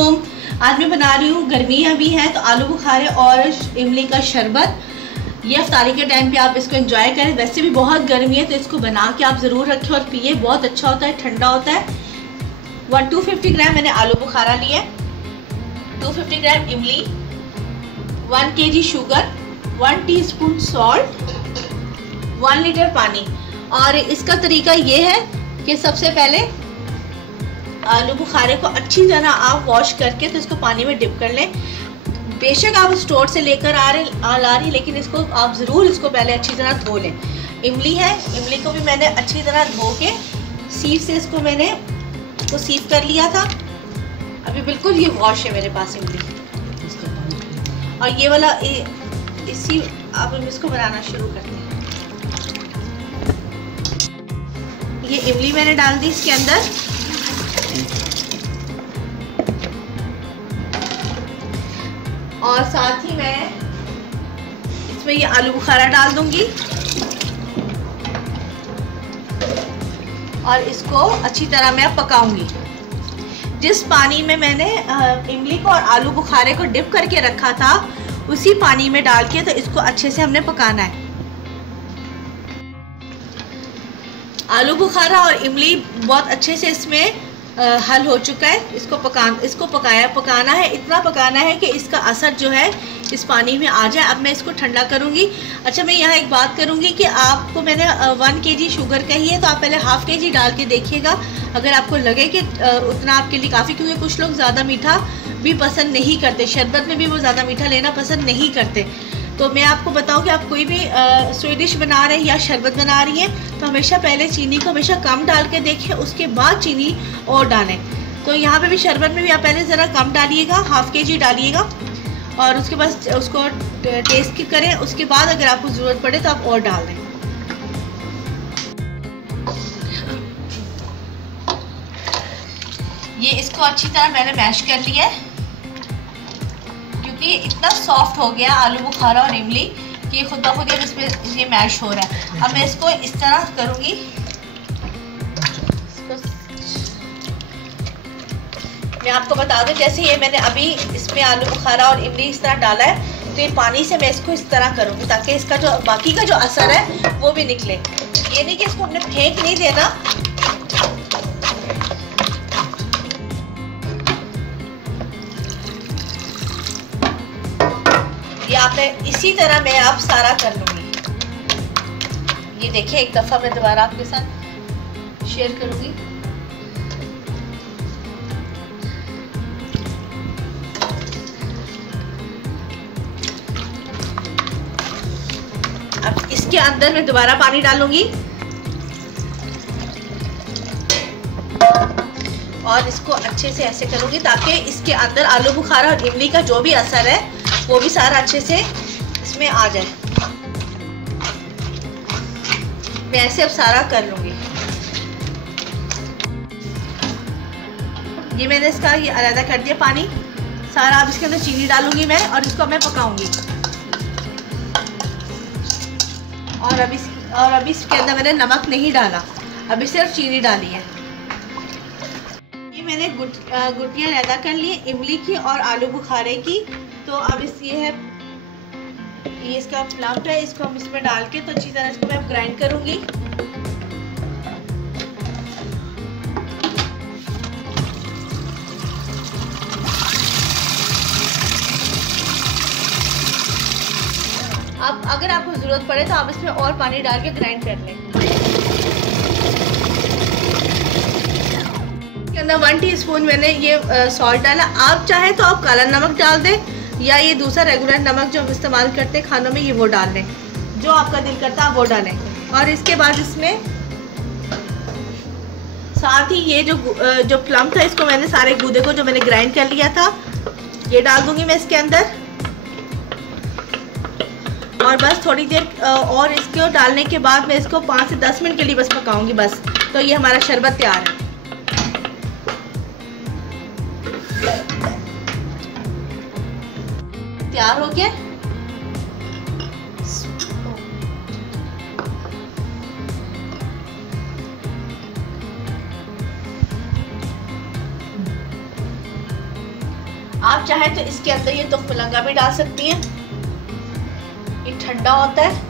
वालेकुम। आज मैं बना रही हूँ, गर्मियाँ भी हैं तो आलू बुखारे और इमली का शरबत। ये अफ्तारी के टाइम पे आप इसको एंजॉय करें। वैसे भी बहुत गर्मी है तो इसको बना के आप ज़रूर रखें और पिए, बहुत अच्छा होता है, ठंडा होता है। 250 ग्राम मैंने आलू बुखारा लिया, 250 ग्राम इमली, 1 kg sugar, 1 teaspoon salt, 1 litre पानी। और इसका तरीका ये है कि सबसे पहले आलू बुखारे को अच्छी तरह आप वॉश करके तो इसको पानी में डिप कर लें। बेशक आप स्टोर से लेकर ला रही, लेकिन इसको आप ज़रूर इसको पहले अच्छी तरह धो लें। इमली है, इमली को भी मैंने अच्छी तरह धो के सीव से इसको मैंने इसको सीव कर लिया था। अभी बिल्कुल ये वॉश है मेरे पास इमली। और ये वाला इसी आप इसको बनाना शुरू करते हैं। ये इमली मैंने डाल दी इसके अंदर, और साथ ही मैं इसमें ये आलू बुखारा डाल दूंगी और इसको अच्छी तरह मैं पकाऊंगी। जिस पानी में मैंने इमली को और आलू बुखारे को डिप करके रखा था उसी पानी में डाल के तो इसको अच्छे से हमने पकाना है। आलू बुखारा और इमली बहुत अच्छे से इसमें हल हो चुका है। इसको पकाना है, इतना पकाना है कि इसका असर जो है इस पानी में आ जाए। अब मैं इसको ठंडा करूंगी। अच्छा, मैं यहाँ एक बात करूंगी कि आपको मैंने 1 kg शुगर कही है तो आप पहले ½ kg डाल के देखिएगा। अगर आपको लगे कि उतना आपके लिए काफ़ी, क्योंकि कुछ लोग ज़्यादा मीठा भी पसंद नहीं करते, शरबत में भी वो ज़्यादा मीठा लेना पसंद नहीं करते। तो मैं आपको बताऊं कि आप कोई भी स्वीट डिश बना रहे हैं या शरबत बना रही हैं तो हमेशा पहले चीनी को हमेशा कम डाल के देखें, उसके बाद चीनी और डालें। तो यहाँ पे भी शरबत में भी आप पहले ज़रा कम डालिएगा, ½ kg डालिएगा और उसके बाद उसको टेस्ट करें। उसके बाद अगर आपको ज़रूरत पड़े तो आप और डाल दें। ये इसको अच्छी तरह मैंने मैश कर लिया है क्योंकि इतना सॉफ्ट हो गया आलू बुखारा और इमली कि खुद ब खुद इसमें ये मैश हो रहा है। अब मैं इसको इस तरह करूँगी, मैं आपको बता दूं, जैसे ये मैंने अभी इसमें आलू बुखारा और इमली इस तरह डाला है तो ये पानी से मैं इसको इस तरह करूँगी ताकि इसका जो बाकी का जो असर है वो भी निकले। ये नहीं कि इसको हमने फेंक नहीं देना। ये आपने इसी तरह मैं आप सारा कर लूँगी। ये देखिए, एक दफ़ा मैं दोबारा आपके साथ शेयर करूँगी। अब इसके अंदर मैं दोबारा पानी डालूंगी और इसको अच्छे से ऐसे करूँगी ताकि इसके अंदर आलू बुखारा और इमली का जो भी असर है वो भी सारा अच्छे से इसमें आ जाए। मैं ऐसे अब सारा कर लूँगी। ये मैंने इसका ये अलग कर दिया पानी सारा। अब इसके अंदर चीनी डालूंगी मैं और इसको मैं पकाऊंगी। और अभी इसके अंदर मैंने नमक नहीं डाला, अभी सिर्फ चीनी डाली है। ये मैंने गुटियाँ अलग कर ली इमली की और आलू बुखारे की। तो अब ये इसका प्लम्प है, इसको हम इसमें डाल के तो अच्छी तरह इसको मैं ग्राइंड करूंगी। अब अगर आपको जरूरत पड़े तो आप इसमें और पानी डाल के ग्राइंड कर लें। इसके अंदर 1 टीस्पून मैंने ये सॉल्ट डाला। आप चाहे तो आप काला नमक डाल दें या ये दूसरा रेगुलर नमक जो हम इस्तेमाल करते हैं खानों में, ये वो डाल लें, जो आपका दिल करता है वो डालें। और इसके बाद इसमें साथ ही ये जो प्लम था इसको मैंने सारे गूदे को जो मैंने ग्राइंड कर लिया था ये डाल दूंगी मैं इसके अंदर। और बस थोड़ी देर और इसको डालने के बाद मैं इसको 5 से 10 मिनट के लिए बस पकाऊंगी बस। तो ये हमारा शरबत तैयार है। तैयार हो गया। आप चाहें तो इसके अंदर ये तुख मलंगा भी डाल सकती हैं, ये ठंडा होता है।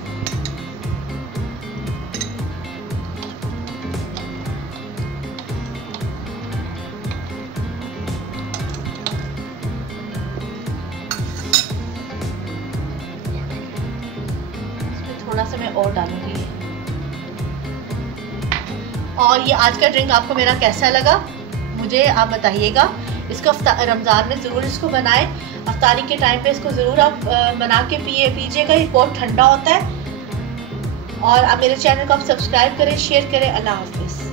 इसमें थोड़ा सा मैं और डालूंगी। और ये आज का ड्रिंक आपको मेरा कैसा लगा मुझे आप बताइएगा। इसको रमज़ान में ज़रूर इसको बनाएं, अफ्तारी के टाइम पे इसको ज़रूर आप बना के पीजिएगा। ये बहुत ठंडा होता है। और आप मेरे चैनल को आप सब्सक्राइब करें, शेयर करें। अल्लाह हाफिज़।